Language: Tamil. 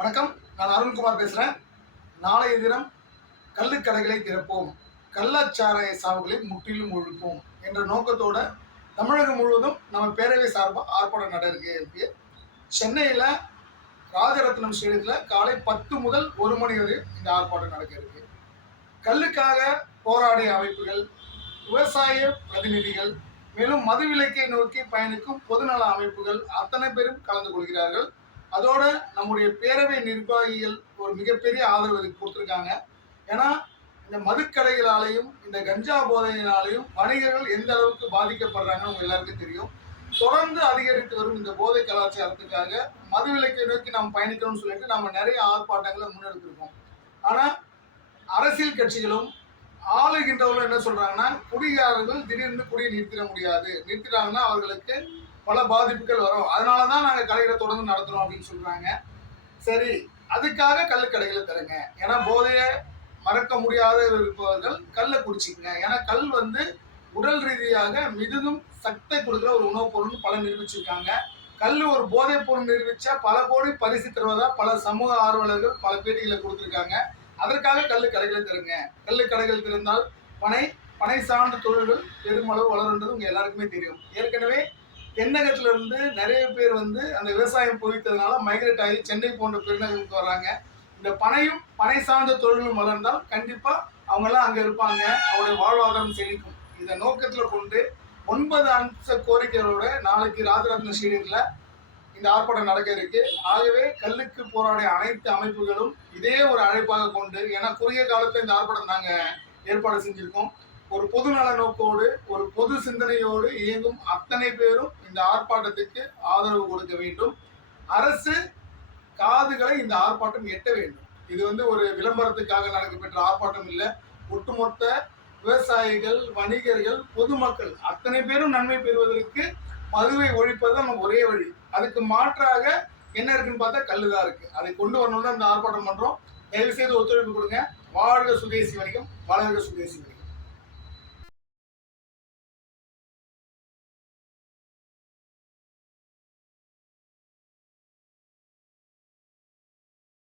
வணக்கம். நான் அருண்குமார் பேசுகிறேன் நாளைய தினம் கள்ளுக்கடைகளை திறப்போம். கள்ளச்சாராய சாவுகளை முற்றிலும் ஒழிப்போம் என்ற நோக்கத்தோட தமிழகம் முழுவதும் நம்ம பேரவை சார்பாக ஆர்ப்பாட்டம் நட இருக்கு. சென்னையில் ராஜரத்னம் ஸ்டேடியத்தில் காலை பத்து முதல் ஒரு மணி வரை இந்த ஆர்ப்பாட்டம் நடக்க இருக்கு. கல்லுக்காக போராடிய அமைப்புகள் விவசாய பிரதிநிதிகள் மேலும் மதுவிலக்கை நோக்கி பயணிக்கும் பொதுநல அமைப்புகள் அத்தனை பேரும் கலந்து கொள்கிறார்கள். அதோட நம்முடைய பேரவை நிர்வாகிகள் ஒரு மிகப்பெரிய ஆதரவு இதுக்கு கொடுத்துருக்காங்க. ஏன்னா இந்த மதுக்கடைகளாலையும் இந்த கஞ்சா போதையினாலையும் வணிகர்கள் எந்த அளவுக்கு பாதிக்கப்படுறாங்கன்னு உங்க எல்லாருக்கும் தெரியும். தொடர்ந்து அதிகரித்து வரும் இந்த போதை கலாச்சாரத்துக்காக மது விலக்கை நோக்கி நாம் பயணிக்கணும்னு சொல்லிட்டு நம்ம நிறைய ஆர்ப்பாட்டங்களை முன்னெடுத்திருக்கோம். ஆனா அரசியல் கட்சிகளும் ஆளுகின்றவர்களும் என்ன சொல்றாங்கன்னா குடிகாரர்கள் திடீர்னு குடியை நிறுத்திட முடியாது. நிறுத்திட்டாங்கன்னா அவர்களுக்கு பல பாதிப்புகள் வரும். அதனால தான் நாங்கள் கடைகளை தொடர்ந்து நடத்துறோம் அப்படின்னு சொல்றாங்க. சரி அதுக்காக கள்ளுக்கடைகளை தருங்க. ஏன்னா போதையை மறக்க முடியாத இருப்பவர்கள் கல்லை குடிச்சிக்கங்க. ஏன்னா கல் வந்து உடல் ரீதியாக மிகுதும் சக்தை கொடுக்குற ஒரு உணவுப் பொருள்னு பல நிரூபிச்சிருக்காங்க. கல் ஒரு போதைப் பொருள் நிரூபிச்சா பல கோடி பரிசு தருவதா பல சமூக ஆர்வலர்கள் பல பேட்டிகளை கொடுத்துருக்காங்க. அதற்காக கல்லு கடைகளை தருங்க கல்லு கடைகள் திறந்தால் பனை பனை சார்ந்த தொழில்கள் பெருமளவு வளருன்றது உங்க எல்லாருக்குமே தெரியும். ஏற்கனவே தென்னகத்துல இருந்து நிறைய பேர் வந்து அந்த விவசாயம் பொறித்ததுனால மைக்ரேட் ஆகி சென்னை போன்ற பெருநகருக்கு வராங்க. இந்த பனையும் பனை சார்ந்த தொழிலும் வளர்ந்தால் கண்டிப்பா அவங்க எல்லாம் அங்க இருப்பாங்க. அவருடைய வாழ்வாதாரம் செழிக்கும். இதை நோக்கத்துல கொண்டு ஒன்பது அம்ச கோரிக்கைகளோட நாளைக்கு ராஜரத்ன ஸ்டேடியத்துல இந்த ஆர்ப்பாட்டம் நடக்க இருக்கு. ஆகவே கல்லுக்கு போராடிய அனைத்து அமைப்புகளும் இதே ஒரு அழைப்பாக கொண்டு ஏன்னா குறுகிய காலத்துல இந்த ஆர்ப்பாட்டம் நாங்க ஏற்பாடு செஞ்சிருக்கோம். ஒரு பொது நல நோக்கோடு ஒரு பொது சிந்தனையோடு இயங்கும் அத்தனை பேரும் இந்த ஆர்ப்பாட்டத்துக்கு ஆதரவு கொடுக்க வேண்டும். அரசு காதுகளை இந்த ஆர்ப்பாட்டம் எட்ட வேண்டும். இது வந்து ஒரு விளம்பரத்துக்காக நடக்கப்பெற்ற ஆர்ப்பாட்டம் இல்லை. ஒட்டுமொத்த விவசாயிகள் வணிகர்கள் பொதுமக்கள் அத்தனை பேரும் நன்மை பெறுவதற்கு மதுவை ஒழிப்பது தான் நம்ம ஒரே வழி. அதுக்கு மாற்றாக என்ன இருக்குன்னு பார்த்தா கல்லு தான் இருக்கு. அதை கொண்டு வரணும்னு இந்த ஆர்ப்பாட்டம் பண்றோம். தயவு செய்து ஒத்துழைப்பு கொடுங்க. வாழ்க சுதேசி வணிகம் வளர்க சுதேசி வணிகம்.